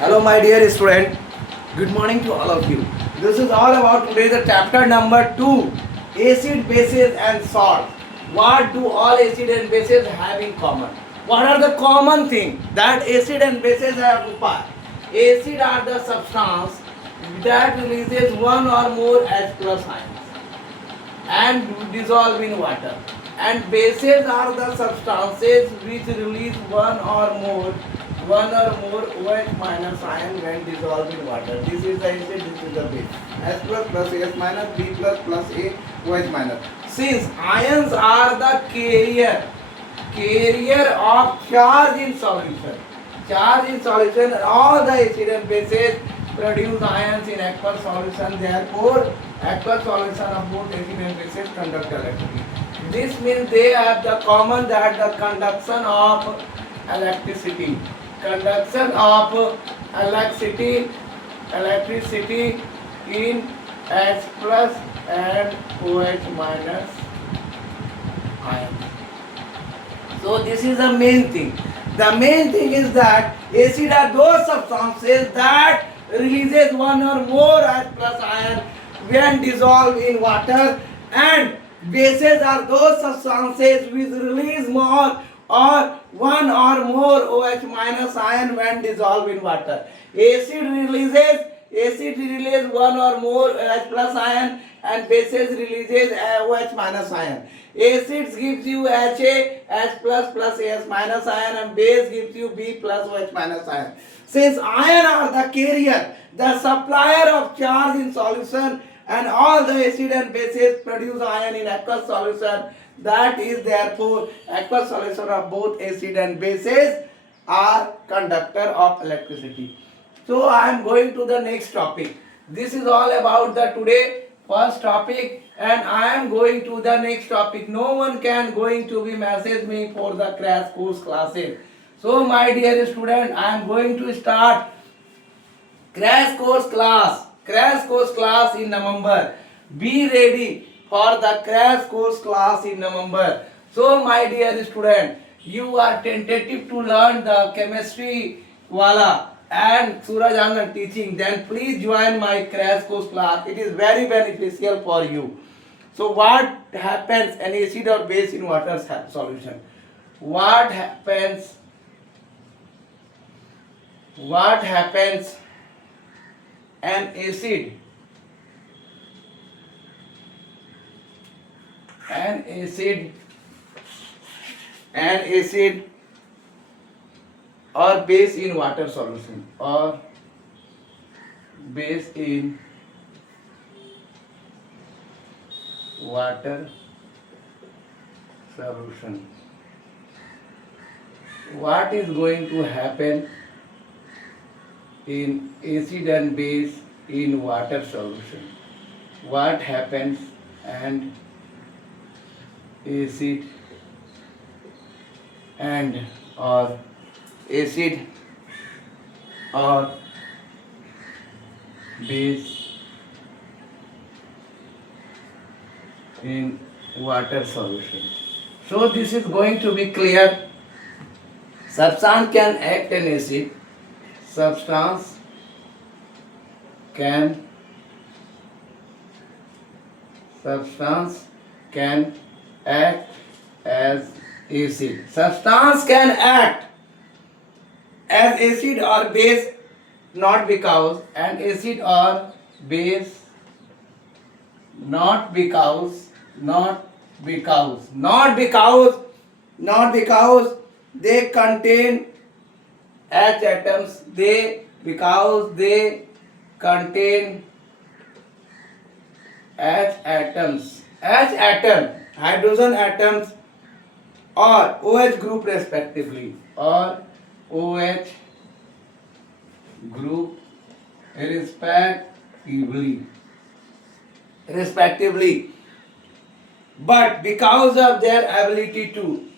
Hello, my dear student. Good morning to all of you. This is all about today the chapter number 2, acid, bases and salt. What do all acid and bases have in common? What are the common things that acid and bases have apart? Acid are the substance that releases one or more H plus ions and dissolve in water. And bases are the substances which release one or more OH minus ion when dissolved in water. This is the acid, this is the base. S plus S minus, B plus A, OH minus. Since ions are the carrier of charge in solution. Charge in solution, all the acid and bases produce ions in aqueous solution. Therefore, aqueous solution of both acid and bases conduct electricity. This means they have the common that the conduction of electricity. Conduction of electricity in H plus and OH minus ion. So this is the main thing. The main thing is that acid are those substances that releases one or more H plus ion when dissolved in water, and bases are those substances which release more or one or more OH minus ion when dissolved in water. Acid releases one or more H plus ion and bases releases OH minus ion. Acids gives you Ha, H plus As minus ion, and base gives you B plus OH minus ion. Since ion are the carrier, the supplier of charge in solution, and all the acid and bases produce ion in aqueous solution, that is therefore aqueous solution of both acid and bases are conductor of electricity. So I am going to the next topic. This is all about the today first topic, and I am going to the next topic. No one can going to be message me for the crash course classes. So my dear student, I am going to start crash course class in November. Be ready for the crash course class in November. So my dear student, you are tentative to learn the chemistry wala and Suraj Anand teaching, then please join my crash course class. It is very beneficial for you. So what happens an acid or base in water solution? What happens an acid or base in water solution, or base in water solution. What is going to happen in acid and base in water solution? What happens and acid and or acid or base in water solution. So this is going to be clear. Substance can act an acid. Substance can act as acid. Substance can act as acid or base, not because an acid or base, not because they contain H atoms, because they contain H atoms, hydrogen atoms or OH group respectively, or OH group respectively, but because of their ability to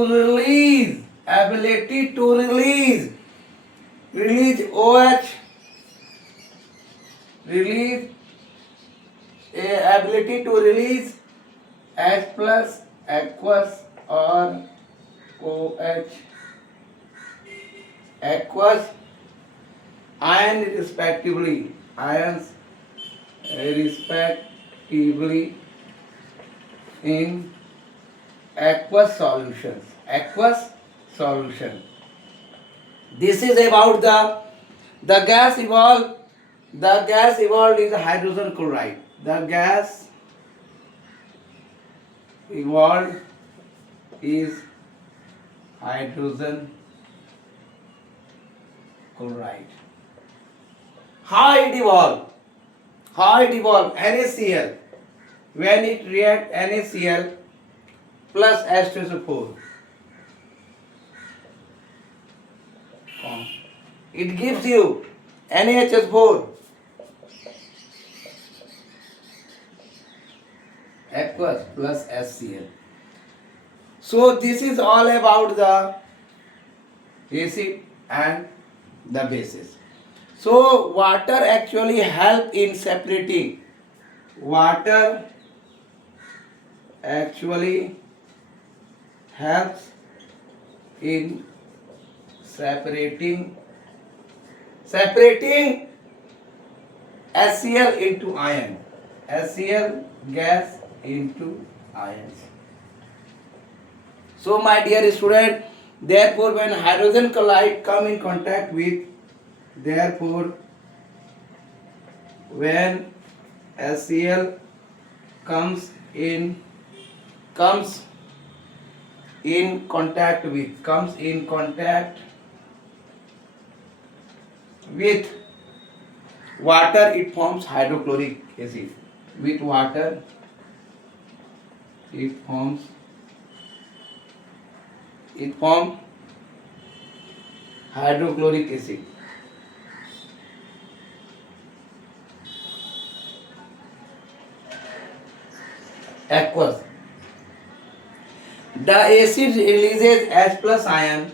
release OH, release ability to release H plus, aqueous or OH, aqueous ion respectively, ions respectively in aqueous solutions. Aqueous solution. This is about the gas evolved. The gas evolved is hydrogen chloride. The gas evolved is hydrogen chloride. How it evolved? How it evolved? NaCl. When it react NaCl plus H2SO4, it gives you NaHS4, aqueous plus HCl. So this is all about the acid and the bases. So water actually help in separating. Water actually helps in separating HCl into ion, HCl gas into ions. So my dear student, therefore when hydrogen chloride come in contact with, therefore when HCl comes in contact with water, it forms hydrochloric acid. With water it forms hydrochloric acid. Aqueous. The acid releases H plus ion.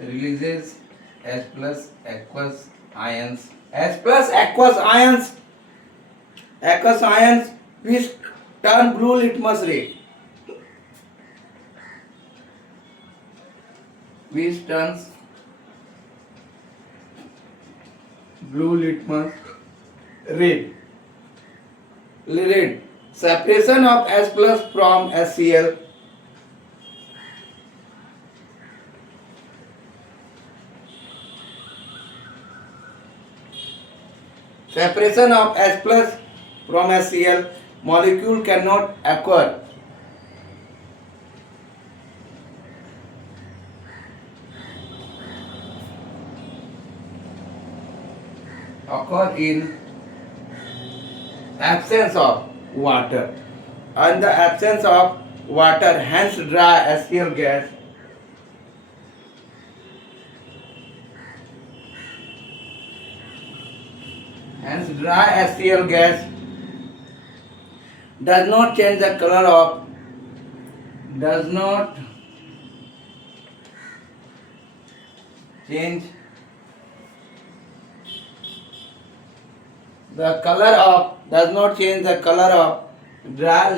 Releases H plus aqueous ions. H plus aqueous ions. Aqueous ions which turn blue litmus red. Which turns blue litmus red. Red. Separation of H plus from HCl. Separation of H plus from HCl molecule cannot occur. In absence of water. In the absence of water, hence dry HCl gas does not change the color of does not change the color of dry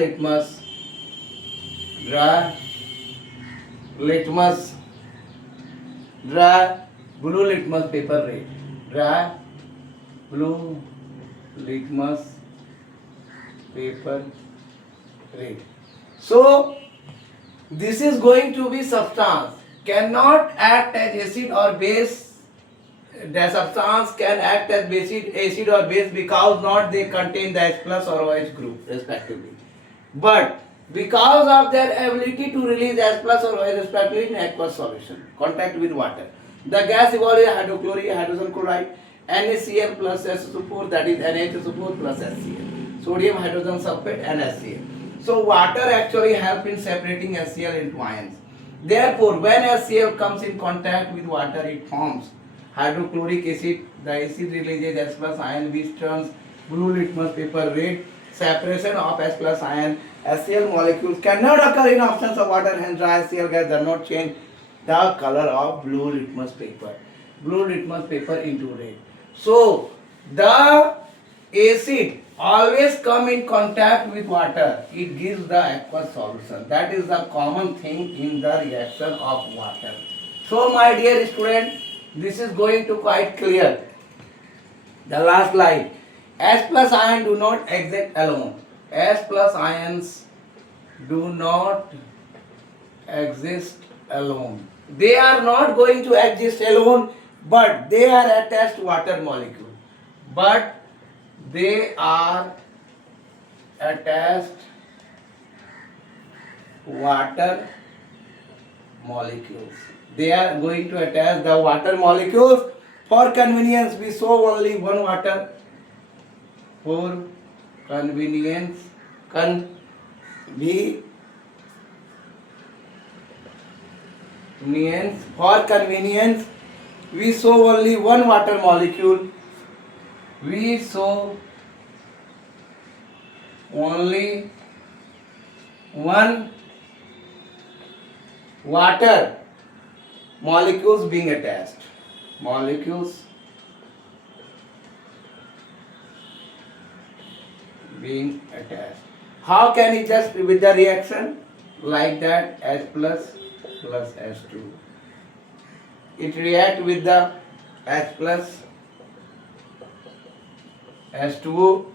blue litmus paper red. Dry blue litmus paper red. So this is going to be substance cannot act as acid or base. The substance can act as acid or base because not they contain the H plus or OH group respectively. But because of their ability to release H plus or OH respectively in aqueous solution, contact with water, the gas evolves hydrochloric, hydrogen chloride, NaCl plus SO4, that is NaHSO4 plus HCl, sodium hydrogen sulfate and HCl. So water actually help in separating HCl into ions. Therefore, when HCl comes in contact with water, it forms hydrochloric acid. The acid releases H plus ion which turns blue litmus paper red. Separation of H plus ion HCl molecules cannot occur in absence of water, hence dry HCl gas does not change the color of blue litmus paper into red. So the acid always come in contact with water, it gives the aqueous solution. That is the common thing in the reaction of water. So my dear student, this is going to quite clear. The last line, S plus ion do not exist alone. S plus ions do not exist alone. They are not going to exist alone, but they are attached to water molecule. But they are attached water molecules. They are going to attach the water molecules. For convenience, we show only one water. For convenience, for convenience, we show only one water molecule. We show only one water molecules being attached. Molecules being attached. How can it just with the reaction like that, H plus H2? It react with the H plus H2O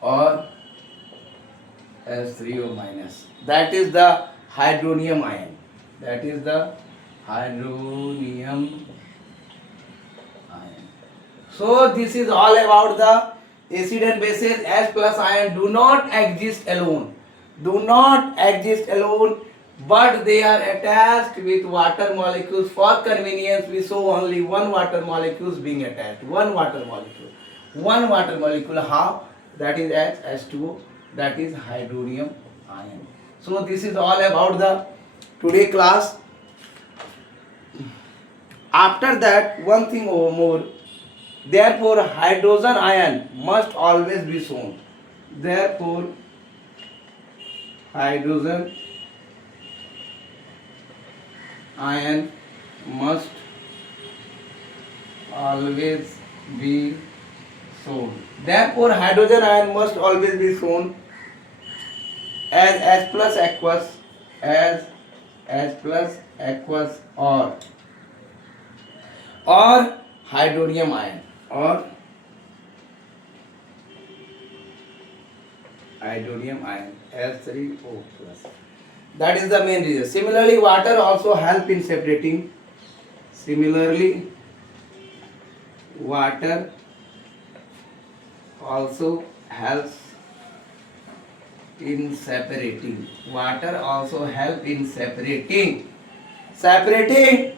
or H3O minus. That is the hydronium ion. That is the hydronium ion. So this is all about the acid and bases. S plus ion do not exist alone. Do not exist alone, but they are attached with water molecules. For convenience, we show only one water molecules being attached. One water molecule. One water molecule. How? That is H2O. That is hydronium ion. So this is all about the today class. After that, one thing more. Therefore, hydrogen ion must always be shown. Therefore, hydrogen ion must always be shown. Therefore, hydrogen ion must always be shown as H plus aqueous, as H plus aqueous or hydronium ion or hydronium ion H3O plus. That is the main reason. Similarly, water also help in separating. Similarly, water also helps in separating. Water also help in separating. Separating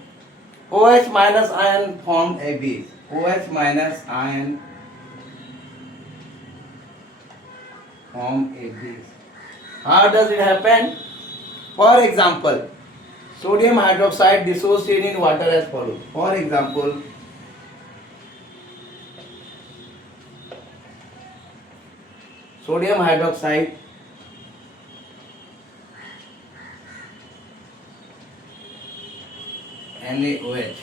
OH minus ion form a base. OH minus ion form a base. How does it happen? For example, sodium hydroxide dissociated in water as follows. For example, sodium hydroxide NaOH.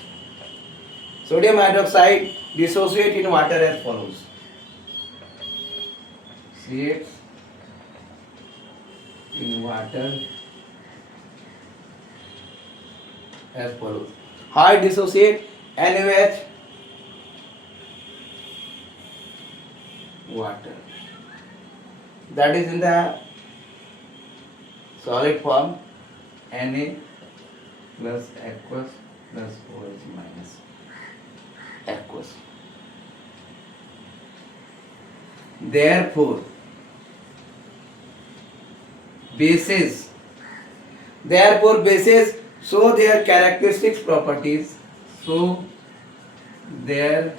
Sodium hydroxide dissociate in water as follows. CH in water as follows. How it dissociate? NaOH water. That is in the solid form. Na plus aqueous plus OH minus aqueous. Therefore, bases show their characteristics properties. So their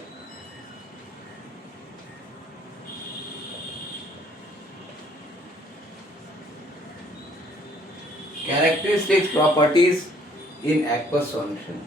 characteristics properties in aqueous solution.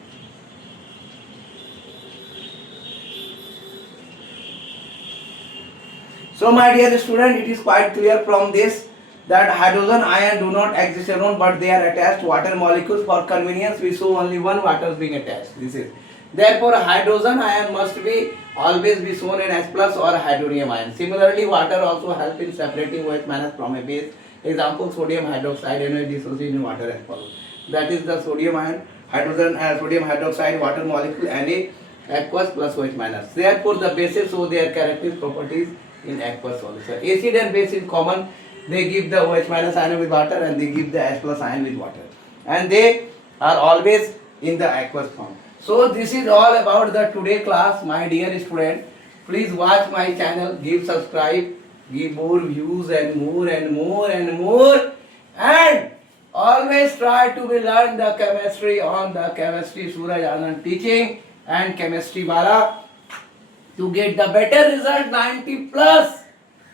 So my dear student, it is quite clear from this that hydrogen ion do not exist alone, but they are attached to water molecules. For convenience, we show only one water being attached. This is therefore hydrogen ion must be always be shown in H plus or hydronium ion. Similarly, water also help in separating OH minus from a base. Example, sodium hydroxide energy dissociation in water as follows. That is the sodium ion, hydrogen, sodium hydroxide, water molecule, and a aqueous plus OH minus. Therefore, the bases show their characteristic properties in aqueous solution. Acid and base is common. They give the OH minus ion with water and they give the H plus ion with water. And they are always in the aqueous form. So this is all about the today class, my dear student. Please watch my channel, give subscribe, give more views and more and more and more. And always try to be learn the chemistry on the chemistry Suraj Anand teaching and chemistry Bala to get the better result 90 plus.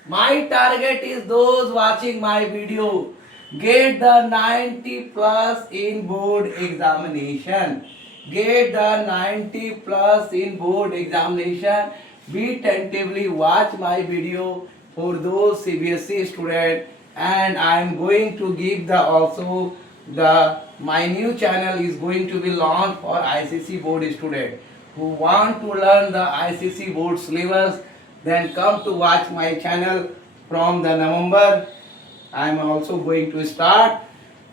My target is those watching my video get the 90 plus in board examination. Get the 90 plus in board examination. Be tentatively watch my video for those CBSE students, and I am going to give the also the my new channel is going to be launched for ICC board students who want to learn the ICC board syllabus. Then come to watch my channel from the November. I am also going to start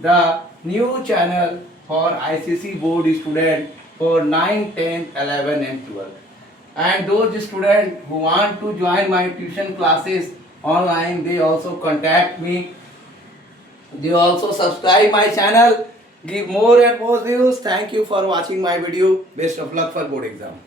the new channel for ICC board student for 9, 10, 11 and 12. And those students who want to join my tuition classes online, they also contact me. They also subscribe my channel. Give more and more views. Thank you for watching my video. Best of luck for board exam.